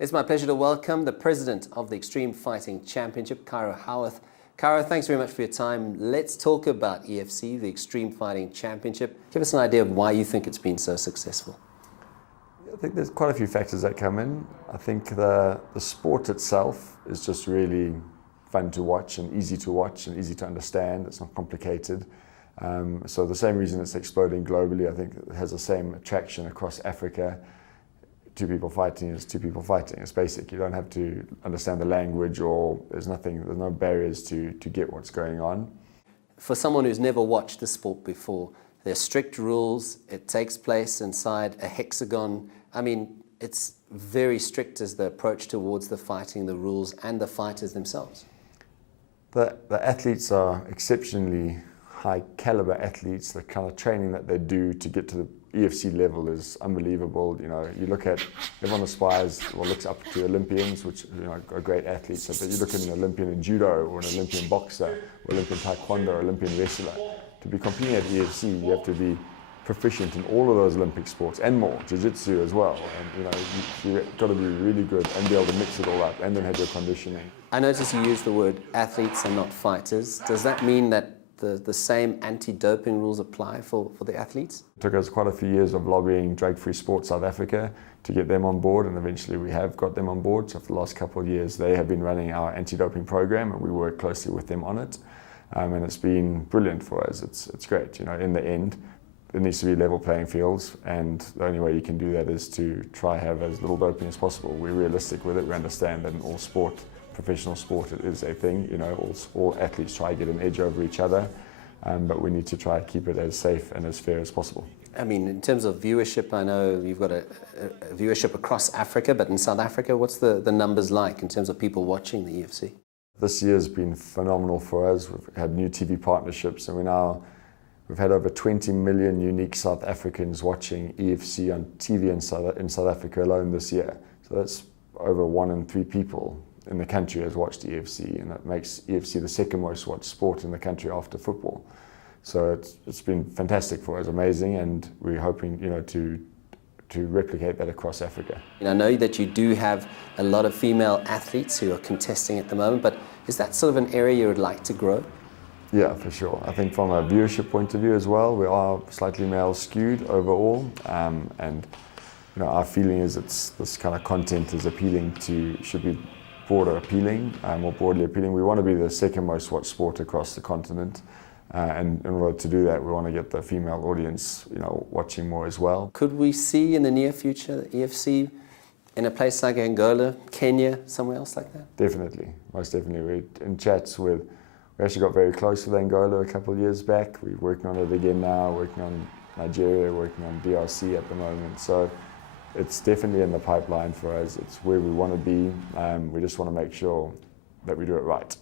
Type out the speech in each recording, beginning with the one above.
It's my pleasure to welcome the president of the Extreme Fighting Championship, Cairo Howarth. Cairo, thanks very much for your time. Let's talk about EFC, the Extreme Fighting Championship. Give us an idea of why you think it's been so successful. I think there's quite a few factors that come in. I think the sport itself is just really fun to watch and easy to understand. It's not complicated. So the same reason it's exploding globally, I think it has the same attraction across Africa. Two people fighting is two people fighting. It's basic. You don't have to understand the language, or there's no barriers to get what's going on. For someone who's never watched the sport before, there are strict rules. It takes place inside a hexagon. I mean, it's very strict as the approach towards the fighting, the rules, and the fighters themselves. The athletes are exceptionally high caliber athletes. The kind of training that they do to get to the EFC level is unbelievable. You know, you look at, everyone aspires or looks up to Olympians, which are great athletes. But you look at an Olympian in judo, or an Olympian boxer, or Olympian taekwondo, or Olympian wrestler. To be competing at EFC, you have to be proficient in all of those Olympic sports and more, jiu-jitsu as well. And you've got to be really good and be able to mix it all up, and then have your conditioning. I notice you use the word athletes and not fighters. Does that mean that the same anti-doping rules apply for the athletes? It took us quite a few years of lobbying Drug-Free Sport South Africa to get them on board, and eventually we have got them on board. So for the last couple of years they have been running our anti-doping program, and we work closely with them on it. And it's been brilliant for us. It's great. You know, in the end, there needs to be level playing fields, and the only way you can do that is to try have as little doping as possible. We're realistic with it. We understand that in all sport, professional sport, it is a thing. You know, all athletes try to get an edge over each other, but we need to try to keep it as safe and as fair as possible. I mean, in terms of viewership, I know you've got a viewership across Africa, but in South Africa, what's the numbers like in terms of people watching the EFC? This year's been phenomenal for us. We've had new TV partnerships, and we've had over 20 million unique South Africans watching EFC on TV in South Africa alone this year. So that's over 1 in 3 people in the country has watched EFC, and that makes EFC the second most watched sport in the country after football. So it's been fantastic for us, amazing, and we're hoping to replicate that across Africa. I know that you do have a lot of female athletes who are contesting at the moment, but is that sort of an area you would like to grow? Yeah, for sure. I think from a viewership point of view as well, we are slightly male skewed overall, and our feeling is this kind of content is should be broader appealing, more broadly appealing. We want to be the second most watched sport across the continent, and in order to do that, we want to get the female audience, watching more as well. Could we see in the near future the EFC in a place like Angola, Kenya, somewhere else like that? Definitely, most definitely. We're in chats with. We actually got very close with Angola a couple of years back. We're working on it again now, working on Nigeria, working on DRC at the moment. So it's definitely in the pipeline for us. It's where we want to be. We just want to make sure that we do it right.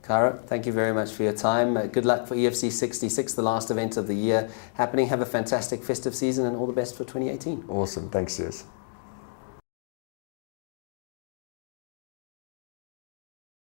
Cairo, thank you very much for your time. Good luck for EFC 66, the last event of the year happening. Have a fantastic festive season, and all the best for 2018. Awesome. Thanks, Sias.